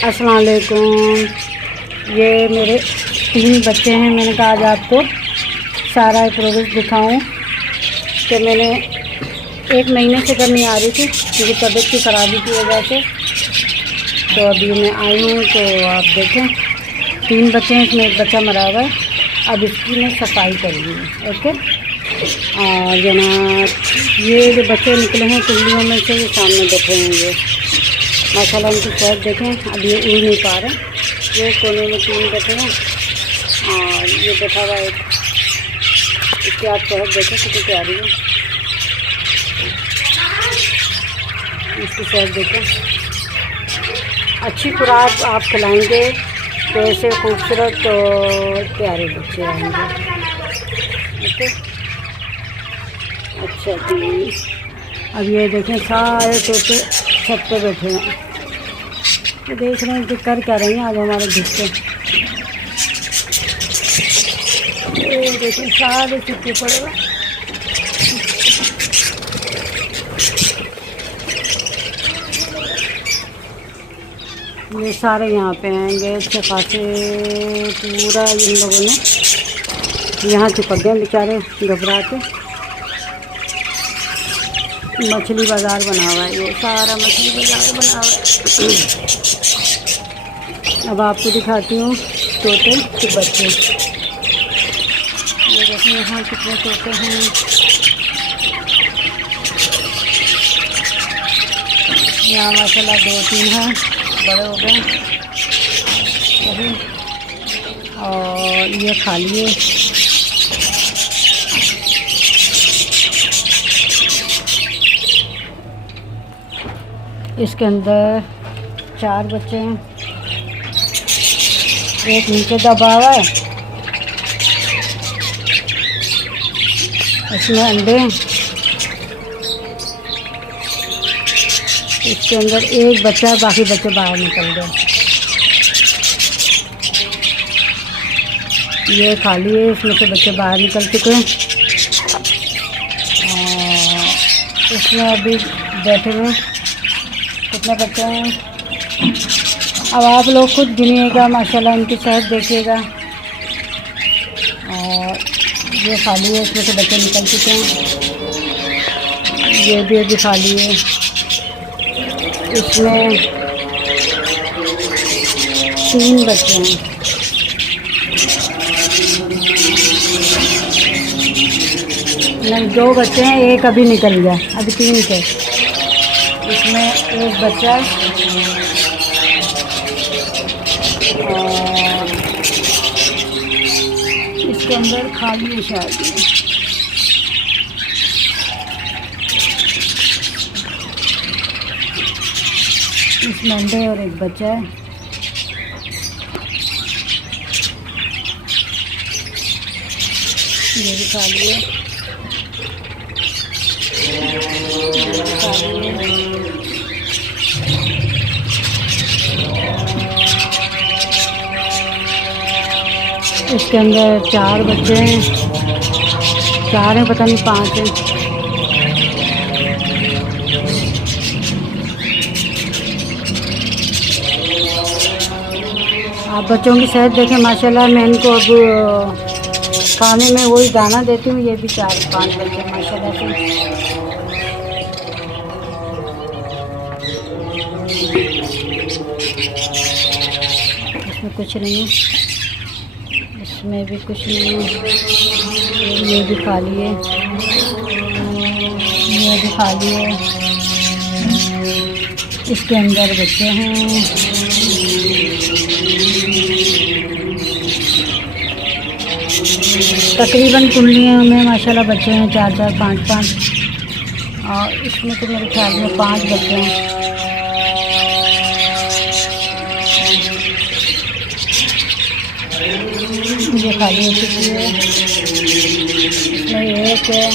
अस्सलाम वालेकुम। ये मेरे 3 बच्चे हैं। मैंने कहा आज आपको सारा प्रोग्रेस दिखाऊं कि मैंने 1 महीने से घर नहीं आ रही थी क्योंकि तबीयत की ख़राबी की वजह से। तो अभी मैं आई हूँ तो आप देखें 3 बच्चे हैं, इसमें 1 बच्चा मरा हुआ है। अब इसकी मैं सफाई करूँगी। ओके। और जनाब ये जो बच्चे निकले हैं कुंडलियों में से, ये सामने देखे होंगे माशाल्लाह। उनकी सेहत देखें, अब ये उड़ नहीं पा रहे। ये कोने में 3 बैठे हैं और ये बैठा हुआ एक, इसकी आप सेहत देखें कितनी प्यारी है। इसकी सेहत देखें, अच्छी खुराक आप खिलाएंगे तो ऐसे खूबसूरत और प्यारे बच्चे आएंगे। ओके। अच्छा जी, अब ये देखें सारे तोते छत पे बैठे हैं। तो देख रहे हैं कि कर क्या रही हैं आज हमारे घर पे। ये देखें सारे चिट्टे पड़े हुए। ये सारे यहाँ पे आएंगे अच्छे खासे। पूरा इन लोगों ने यहाँ चिपक गए बेचारे घबरा के। मछली बाज़ार बना हुआ है, ये सारा मछली बाज़ार बना हुआ है। अब आपको दिखाती हूँ तोते के बच्चे। ये देखें यहाँ कितने तोते हैं। यहाँ माशाल्लाह 2-3 हैं, बड़े हो गए सभी। और ये खाली है। इसके अंदर 4 बच्चे हैं, एक नीचे दबा हुआ है। इसमें अंडे हैं। इसके अंदर एक बच्चा, बाकी बच्चे बाहर निकल गए। ये खाली है, इसमें से बच्चे बाहर निकल चुके हैं। और इसमें अभी बैठे हुए कितने बच्चे हैं। अब आप लोग खुद गिनिएगा माशाल्लाह, इनकी सेहत देखिएगा। और ये खाली है, इसमें से बच्चे निकल चुके हैं। ये भी अभी खाली है। इसमें 3 बच्चे हैं। नहीं, 2 बच्चे हैं, एक अभी निकल गया, अभी 3 थे। इसमें एक बच्चा और इसके अंदर खाली है शायद। इसमें अंडे और एक बच्चा है। ये भी खाली है, ये भी खाली है। इसके अंदर 4 बच्चे हैं, 4 हैं, पता नहीं 5 हैं। आप बच्चों की सेहत देखें माशाल्लाह। मैं इनको अब खाने में वही दाना देती हूँ। ये भी 4-5 बच्चे माशाल्लाह से। इसमें कुछ नहीं है, इसमें भी कुछ नहीं है। ये भी खाली है, ये भी खाली है। इसके अंदर बच्चे हैं। तकरीबन कुंडलियों में माशाल्लाह बच्चे हैं 4-4, 5-5। और इसमें तो मेरे ख्याल में 5 बच्चे हैं। ये खाली हो चुकी है। नहीं, एक है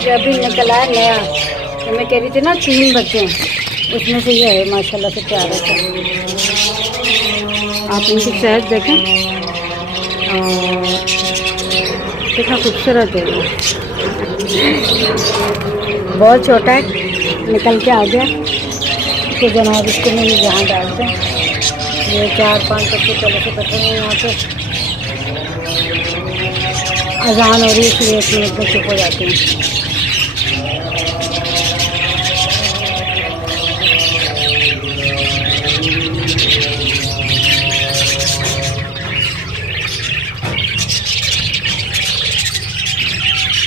जो अभी निकला है नया। तो मैं कह रही थी ना 3 बच्चे हैं, उसमें से ये है माशाल्लाह से प्यारा सा। आप इनकी सेहत देखें और कितना खूबसूरत है। बहुत छोटा है, निकल के आ गया। इसको जनाब इसको मैं यहाँ डालते हैं। ये 4-5 बच्चे पहले से बैठे हैं यहाँ पे। अजान हो रही है इसलिए 1 मिनट में चुप हो जाते हैं।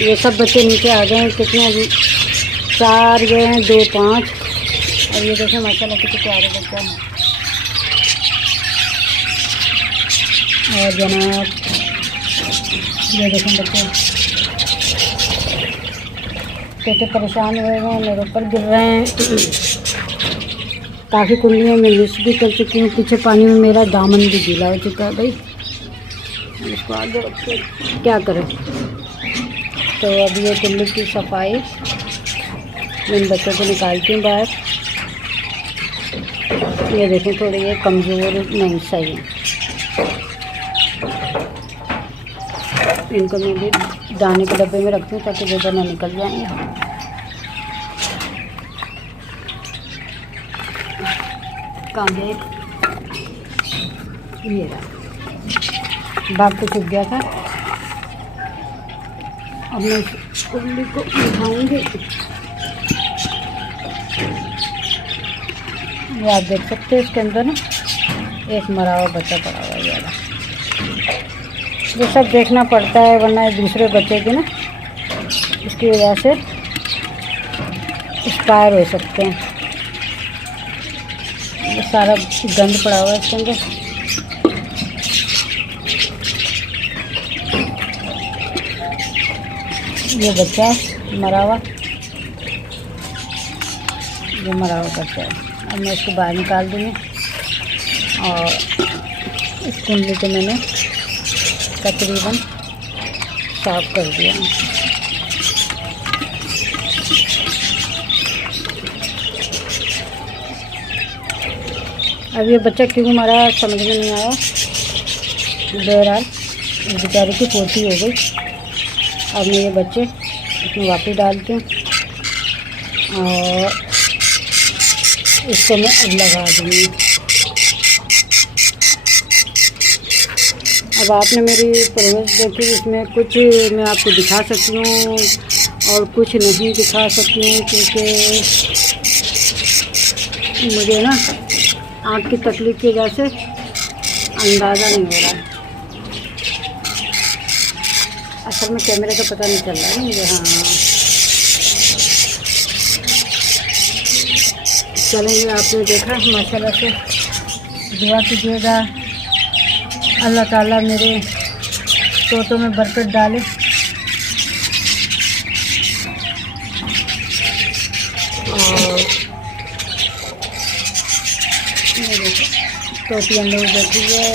ये सब बच्चे नीचे आ गए हैं। कितने अभी 4 गए हैं, 2 5। और ये देखें माशाल्लाह कितने प्यारे बच्चे हैं। और जनाब ये देखें बच्चे कितने परेशान हुए हैं, मेरे ऊपर गिर रहे हैं। काफ़ी कुंडलियाँ मैं मिस भी कर चुकी हूँ। पीछे पानी में मेरा दामन भी गीला हो चुका है भाई। इसको आगे रख के क्या करें। तो अभी ये कुल्ली की सफाई इन बच्चों को निकालती हूँ बाहर। ये देखें थोड़े ये कमज़ोर नहीं सही है। इनको मैं भी दाने के डब्बे में रखती हूँ ताकि ज़्यादा ना निकल जाएंगे। कहाँ गए ये बाग तो सूख गया था। अब मैं इस कुल्ली को उठाऊंगी। ये आप देख सकते हैं इसके अंदर ना एक मरा हुआ बच्चा पड़ा हुआ है। ये सब देखना पड़ता है वरना दूसरे बच्चे की ना इसकी वजह से एक्सपायर हो सकते हैं। ये सारा गंद पड़ा हुआ है इसके अंदर। ये बच्चा मरा हुआ, ये मरा हुआ बच्चा है। अब मैं इसको बाहर निकाल दूँगी। और इस कुंडली को मैंने तकरीबन साफ कर दिया। अब ये बच्चा क्यों मरा समझ में नहीं आया। बहरहाल इस बेचारे की पोती हो गई। अब मैं ये बच्चे इसमें वापस डालती हूँ और इसको मैं अब लगा दूँगी। अब आपने मेरी परवरिश देखी, इसमें कुछ मैं आपको दिखा सकती हूँ और कुछ नहीं दिखा सकती हूँ क्योंकि मुझे ना आँख की तकलीफ़ की वजह से अंदाज़ा नहीं हो रहा है। असल में कैमरे का पता नहीं चल रहा है मुझे। हाँ चलेंगे। आपने देखा माशाल्लाह से। दुआ कीजिएगा अल्लाह ताला मेरे तोतों में बरकत डाले। और ये देखो तोती अंदर बैठी है।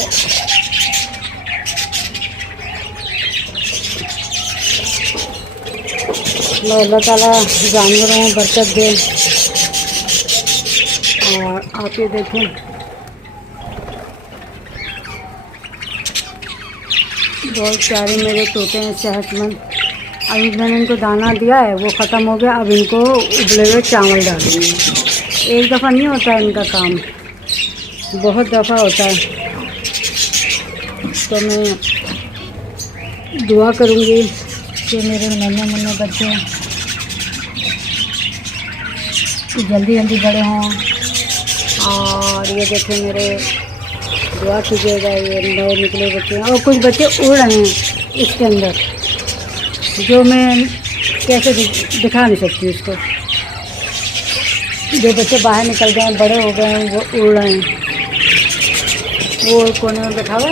अल्लाह ताला जानवरों में बरकत दे। और आप ये देखें बहुत प्यारे मेरे तोते हैं, सेहतमंद। अभी मैंने इनको दाना दिया है वो ख़त्म हो गया। अब इनको उबले हुए चावल डालूंगी। एक दफ़ा नहीं होता है इनका काम, बहुत दफ़ा होता है। तो मैं दुआ करूँगी कि मेरे नन्हे मुन्ने बच्चे जल्दी जल्दी बड़े हों। और ये देखें मेरे दुआ कीजिएगा ये नए निकले बच्चे हैं। और कुछ बच्चे उड़ रहे हैं इसके अंदर जो मैं कैसे दिखा नहीं सकती इसको। जो बच्चे बाहर निकल गए हैं, बड़े हो गए हैं, वो उड़ रहे हैं। वो कोने में बैठा हुआ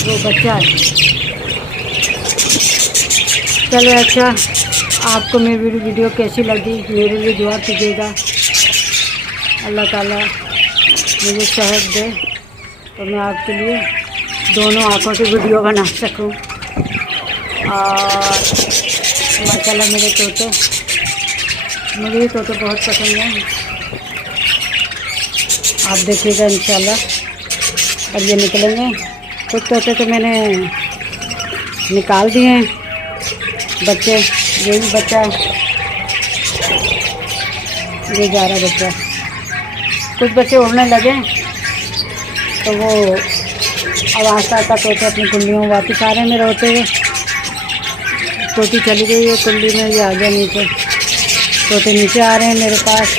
वो बच्चा है। चलो अच्छा, आपको मेरी वीडियो कैसी लगी मेरे लिए दुआ कीजिएगा। अल्लाह ताला मुझे सेहत दे तो मैं आपके लिए दोनों आँखों की वीडियो बना सकूं। और माशाल्लाह मेरे तोते, मुझे ये तोते बहुत पसंद हैं। आप देखिएगा इंशाल्लाह। अब ये निकलेंगे। कुछ तोते तो मैंने निकाल दिए हैं बच्चे। यही बच्चा है ये जा रहा बच्चा। कुछ बच्चे उड़ने लगे तो वो आवाज़ आता तोते अपनी कुंडियों में वापस आ रहे हैं मेरे होते हुए। तोती चली गई है कुंडी में, ये आ गया नीचे। तोते नीचे आ रहे हैं मेरे पास।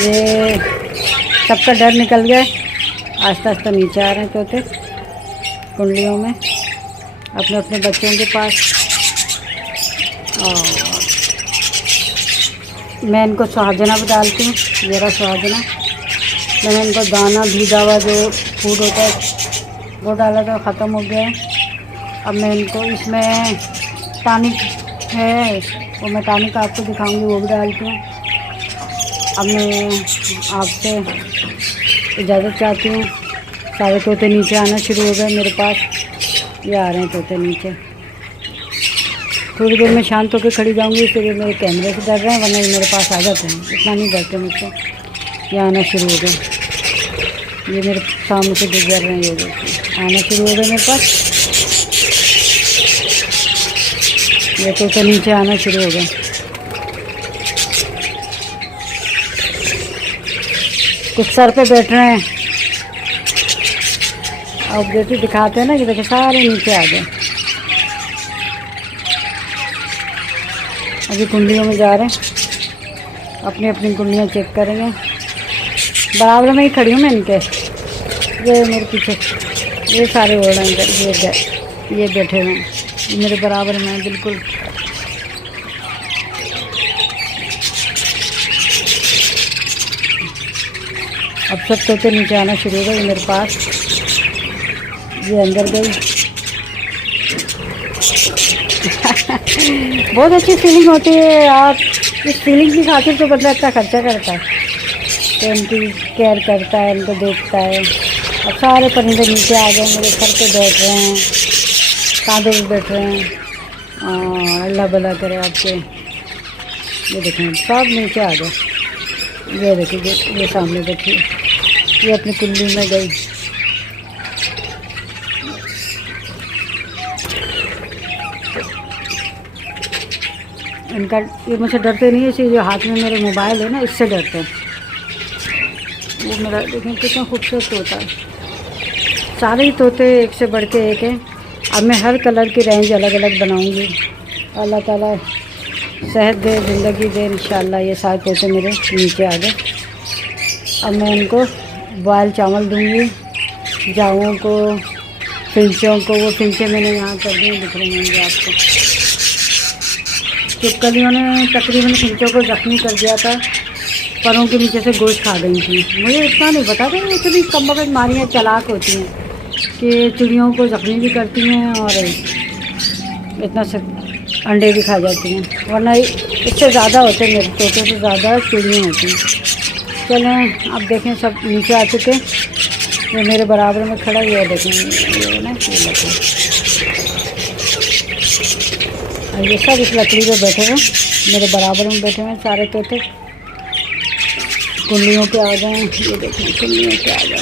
ये सबका डर निकल गया, आस्ते आस्ते नीचे आ रहे हैं तोते कुंडियों में अपने अपने बच्चों के पास। और मैं इनको सुहाजना भी डालती हूँ, मेरा सुहाजना। मैंने इनको दाना भीगा हुआ जो फूड होता है वो डाला था, ख़त्म हो गया है। अब मैं इनको इसमें टॉनिक है, वो मैं टॉनिक आपको दिखाऊंगी, वो भी डालती हूँ। अब मैं आपसे इजाज़त चाहती हूँ। सारे तोते नीचे आना शुरू हो गए मेरे पास, ये आ रहे हैं तोते नीचे। थोड़ी देर में शांत होकर खड़ी जाऊंगी, इसलिए मेरे कैमरे से डर रहे हैं, वरना ये मेरे पास आ जाते हैं। इतना नहीं डरते मुझसे। ये आना शुरू हो गए, ये मेरे सामने से गुजर रहे हैं, ये देखिए आना शुरू हो गए मेरे पास। ये तोते नीचे आना शुरू हो गए। कुछ सर पे बैठ रहे हैं। अब देखिए दिखाते हैं ना कि देखिए सारे नीचे आ गए। अभी कुंडियों में जा रहे हैं, अपनी अपनी कुंडियाँ चेक करेंगे। बराबर में ही खड़ी हूँ मैं इनके, ये मेरे पीछे ये सारे ओढ़ रहे हैं, ये बैठे हुए हैं, ये मेरे बराबर में बिल्कुल। अब सब तोते नीचे आना शुरू हो गए मेरे पास। ये अंदर गई। बहुत अच्छी फीलिंग होती है। आप इस फीलिंग की खातिर तो बंदा इतना खर्चा करता है, तो उनकी केयर करता है, उनको देखता है। अब सारे परिंदे नीचे आ गए, मेरे सर पे बैठ रहे हैं, कांधे पे बैठ रहे हैं। और अल्लाह भला करे आपके। ये देखें सब नीचे आ गए। ये देखिए ये सामने बैठी, ये अपनी कुंडी में गई। इनका ये मुझसे डरते नहीं है, इसी जो हाथ में मेरे मोबाइल है ना, इससे डरते हैं। वो मेरा देखें कितना खूबसूरत तोता है। सारे ही तोते एक से बढ़ के एक हैं। अब मैं हर कलर की रेंज अलग अलग बनाऊंगी। अल्लाह ताला सेहत दे, ज़िंदगी दे, इंशाल्लाह। ये सारे तोते मेरे नीचे आ गए। अब मैं इनको बॉयल चावल दूँगी, जाओं को, फिंचों को। वो फिंचे मैंने यहाँ कर दी, दिख रही होंगी आपको। छिपकलियों ने तकरीबन फिंचों को ज़ख्मी कर दिया था, परों के नीचे से गोश्त खा गई थी। मुझे इतना नहीं पता था, ये इतनी कम वक्त मारियाँ चालाक होती हैं कि चिड़ियों को ज़ख्मी भी करती हैं और इतना से अंडे भी खा जाती हैं। वरना इससे ज़्यादा होते हैं, मेरे तोते से ज़्यादा चिड़ियाँ होती हैं। चलें अब देखें, सब नीचे आ चुके। ये मेरे बराबर में खड़ा, ये देखें, ये ना ये देखें, ये सब इस लकड़ी पे बैठे हुए, मेरे बराबर में बैठे हुए सारे तोते। कुंडियों पे आ गए, ये देखें कुंडियों पे आ गए,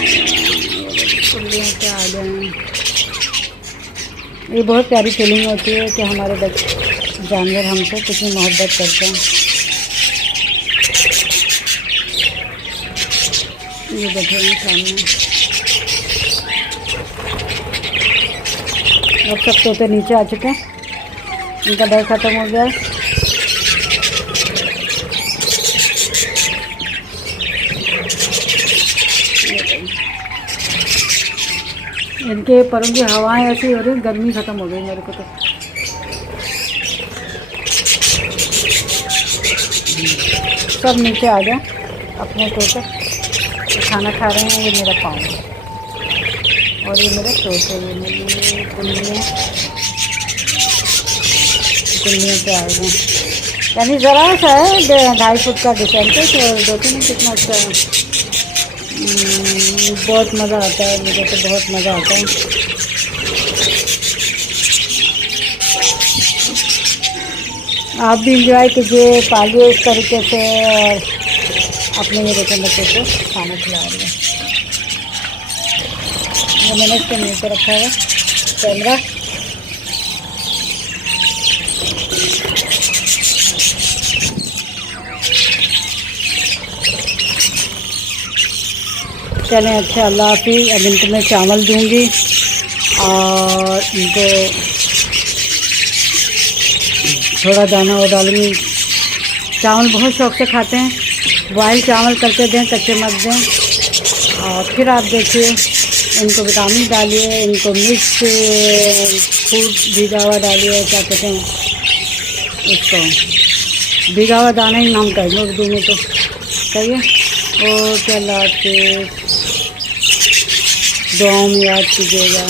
कुंडियों पे आ गए। ये बहुत प्यारी फीलिंग होती है कि हमारे जानवर हमसे कितनी मोहब्बत करते हैं। ये बैठे हुए सामने। अब सब तोते नीचे आ चुके हैं, इनका डर ख़त्म हो गया है। इनके परों की हवाएं ऐसी हो रही, गर्मी ख़त्म हो गई मेरे को तो। सब नीचे आ गए अपने तोते, खाना खा रहे हैं। ये मेरा पाँव और ये मेरे तोते, ये मेरी कुंडियाँ पे आ गए। यानी ज़रा सा है, 2.5 फुट का डिस्टेंस है। और देखो ना कितना अच्छा है। बहुत मज़ा आता है, मुझे तो बहुत मज़ा आता है। आप भी इंजॉय कीजिए, पालिए इस तरीके से। और अपने ये देखें बच्चों को खाना खिला रहे हैं। ये मैंने इसके मुँह पर रखा है कैमरा। चलें, अच्छा, अल्लाह हाफिज़। अब इनको मैं चावल दूँगी और इनको थोड़ा दाना वो डालूँगी। चावल बहुत शौक़ से खाते हैं, बॉयल चावल करके दें, कच्चे मत दें। और फिर आप देखिए, इनको विटामिन डालिए, इनको मिक्स फूड भीगा हुआ डालिए, क्या कहते हैं इसको, भीगा हुआ दाना ही नाम कह लो उर्दू में तो, सही है। ओके, अल्लाह हाफिज़। दुआओं में याद कीजिएगा।